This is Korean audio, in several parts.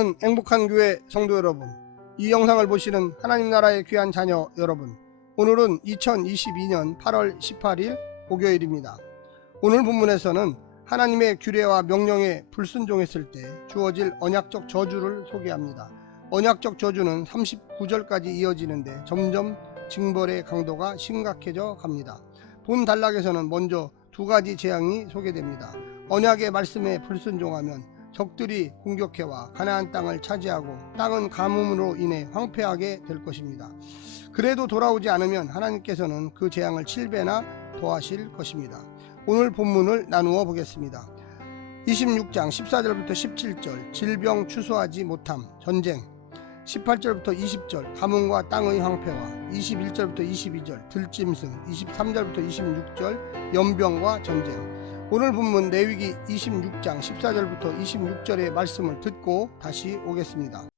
사랑하는 행복한 교회 성도 여러분, 이 영상을 보시는 하나님 나라의 귀한 자녀 여러분, 오늘은 2022년 8월 18일 목요일입니다. 오늘 본문에서는 하나님의 규례와 명령에 불순종했을 때 주어질 언약적 저주를 소개합니다. 언약적 저주는 39절까지 이어지는데 점점 징벌의 강도가 심각해져 갑니다. 본 단락에서는 먼저 두 가지 재앙이 소개됩니다. 언약의 말씀에 불순종하면 적들이 공격해와 가나안 땅을 차지하고 땅은 가뭄으로 인해 황폐하게 될 것입니다. 그래도 돌아오지 않으면 하나님께서는 그 재앙을 7배나 더하실 것입니다. 오늘 본문을 나누어 보겠습니다. 26장 14절부터 17절 질병 추수하지 못함 전쟁 18절부터 20절 가뭄과 땅의 황폐화 21절부터 22절 들짐승 23절부터 26절 연병과 전쟁 오늘 본문 내위기 26장 14절부터 26절의 말씀을 듣고 다시 오겠습니다.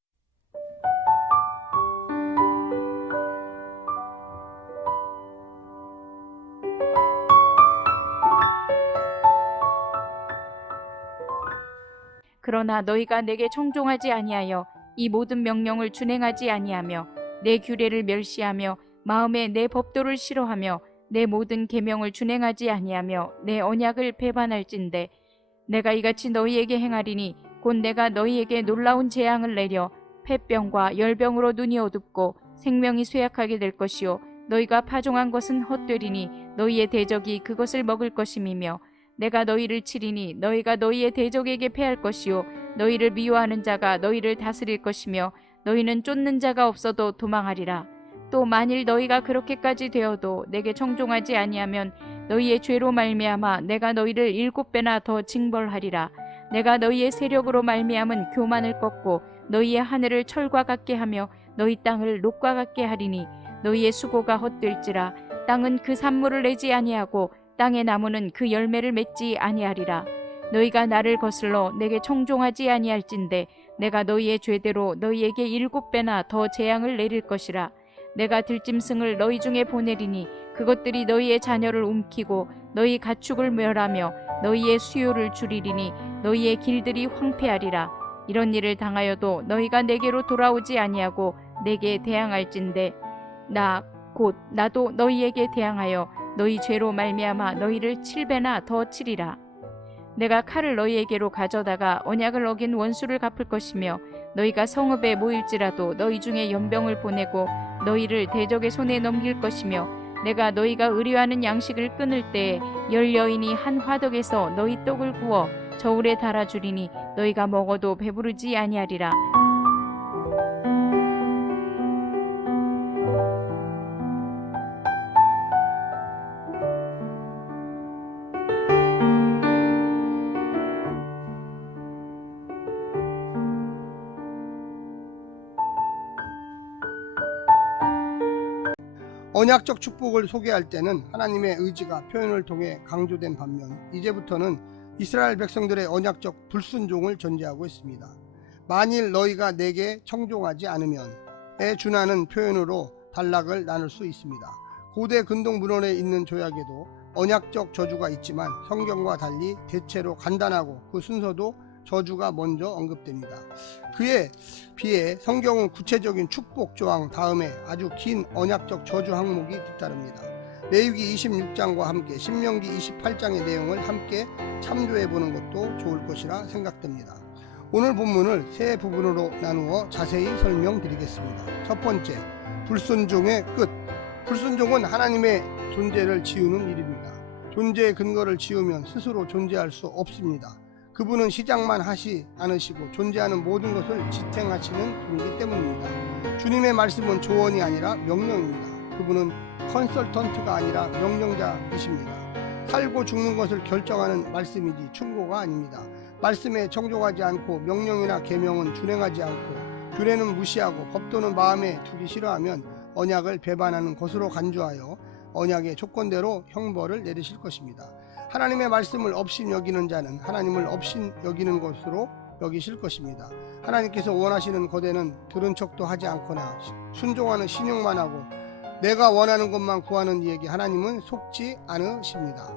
그러나 너희가 내게 청종하지 아니하여 이 모든 명령을 준행하지 아니하며 내 규례를 멸시하며 마음에 내 법도를 싫어하며 내 모든 계명을 준행하지 아니하며 내 언약을 배반할진대. 내가 이같이 너희에게 행하리니 곧 내가 너희에게 놀라운 재앙을 내려 폐병과 열병으로 눈이 어둡고 생명이 쇠약하게 될 것이요. 너희가 파종한 것은 헛되리니 너희의 대적이 그것을 먹을 것임이며 내가 너희를 치리니 너희가 너희의 대적에게 패할 것이요. 너희를 미워하는 자가 너희를 다스릴 것이며 너희는 쫓는 자가 없어도 도망하리라 또 만일 너희가 그렇게까지 되어도 내게 청종하지 아니하면 너희의 죄로 말미암아 내가 너희를 일곱 배나 더 징벌하리라 내가 너희의 세력으로 말미암은 교만을 꺾고 너희의 하늘을 철과 같게 하며 너희 땅을 녹과 같게 하리니 너희의 수고가 헛될지라 땅은 그 산물을 내지 아니하고 땅의 나무는 그 열매를 맺지 아니하리라. 너희가 나를 거슬러 내게 청종하지 아니할진대 내가 너희의 죄대로 너희에게 일곱 배나 더 재앙을 내릴 것이라. 내가 들짐승을 너희 중에 보내리니 그것들이 너희의 자녀를 움키고 너희 가축을 멸하며 너희의 수요를 줄이리니 너희의 길들이 황폐하리라. 이런 일을 당하여도 너희가 내게로 돌아오지 아니하고 내게 대항할진대 나 곧 나도 너희에게 대항하여 너희 죄로 말미암아 너희를 칠배나 더 치리라. 내가 칼을 너희에게로 가져다가 언약을 어긴 원수를 갚을 것이며 너희가 성읍에 모일지라도 너희 중에 연병을 보내고 너희를 대적의 손에 넘길 것이며 내가 너희가 의뢰하는 양식을 끊을 때에 열 여인이 한 화덕에서 너희 떡을 구워 저울에 달아주리니 너희가 먹어도 배부르지 아니하리라. 언약적 축복을 소개할 때는 하나님의 의지가 표현을 통해 강조된 반면 이제부터는 이스라엘 백성들의 언약적 불순종을 전제하고 있습니다. 만일 너희가 내게 청종하지 않으면에 준하는 표현으로 단락을 나눌 수 있습니다. 고대 근동 문헌에 있는 조약에도 언약적 저주가 있지만 성경과 달리 대체로 간단하고 그 순서도 저주가 먼저 언급됩니다. 그에 비해 성경은 구체적인 축복 조항 다음에 아주 긴 언약적 저주 항목이 뒤따릅니다. 레위기 26장과 함께 신명기 28장의 내용을 함께 참조해 보는 것도 좋을 것이라 생각됩니다. 오늘 본문을 세 부분으로 나누어 자세히 설명드리겠습니다. 첫 번째, 불순종의 끝. 불순종은 하나님의 존재를 지우는 일입니다. 존재의 근거를 지우면 스스로 존재할 수 없습니다. 그분은 시작만 하시 않으시고 존재하는 모든 것을 지탱하시는 분이기 때문입니다. 주님의 말씀은 조언이 아니라 명령입니다. 그분은 컨설턴트가 아니라 명령자이십니다. 살고 죽는 것을 결정하는 말씀이지 충고가 아닙니다. 말씀에 청종하지 않고 명령이나 계명은 준행하지 않고 규례는 무시하고 법도는 마음에 두기 싫어하면 언약을 배반하는 것으로 간주하여 언약의 조건대로 형벌을 내리실 것입니다. 하나님의 말씀을 업신 여기는 자는 하나님을 업신 여기는 것으로 여기실 것입니다. 하나님께서 원하시는 거대는 들은 척도 하지 않거나 순종하는 신용만 하고 내가 원하는 것만 구하는 이에게 하나님은 속지 않으십니다.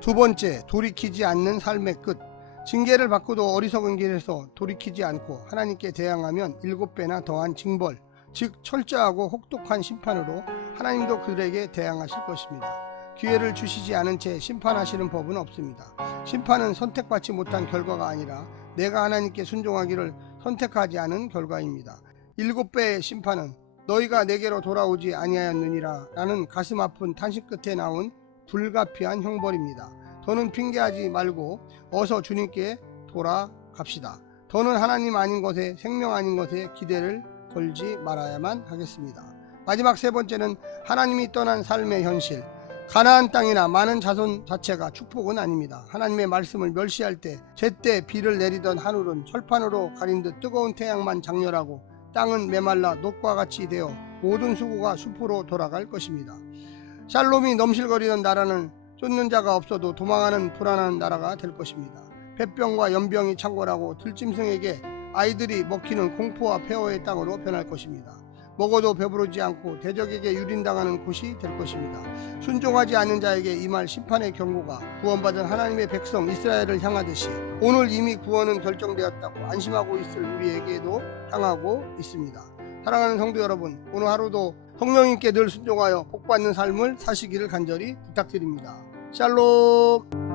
두 번째, 돌이키지 않는 삶의 끝. 징계를 받고도 어리석은 길에서 돌이키지 않고 하나님께 대항하면 일곱 배나 더한 징벌, 즉 철저하고 혹독한 심판으로 하나님도 그들에게 대항하실 것입니다. 기회를 주시지 않은 채 심판하시는 법은 없습니다. 심판은 선택받지 못한 결과가 아니라 내가 하나님께 순종하기를 선택하지 않은 결과입니다. 일곱 배의 심판은 너희가 내게로 돌아오지 아니하였느니라 라는 가슴 아픈 탄식 끝에 나온 불가피한 형벌입니다. 더는 핑계하지 말고 어서 주님께 돌아갑시다. 더는 하나님 아닌 것에 생명 아닌 것에 기대를 걸지 말아야만 하겠습니다. 마지막 세 번째는 하나님이 떠난 삶의 현실. 가나안 땅이나 많은 자손 자체가 축복은 아닙니다. 하나님의 말씀을 멸시할 때 제때 비를 내리던 하늘은 철판으로 가린 듯 뜨거운 태양만 장렬하고 땅은 메말라 녹과 같이 되어 모든 수고가 숲으로 돌아갈 것입니다. 샬롬이 넘실거리던 나라는 쫓는 자가 없어도 도망하는 불안한 나라가 될 것입니다. 폐병과 연병이 창궐하고 들짐승에게 아이들이 먹히는 공포와 폐허의 땅으로 변할 것입니다. 먹어도 배부르지 않고 대적에게 유린당하는 곳이 될 것입니다. 순종하지 않는 자에게 임할 심판의 경고가 구원받은 하나님의 백성 이스라엘을 향하듯이 오늘 이미 구원은 결정되었다고 안심하고 있을 우리에게도 향하고 있습니다. 사랑하는 성도 여러분, 오늘 하루도 성령님께 늘 순종하여 복받는 삶을 사시기를 간절히 부탁드립니다. 샬롬!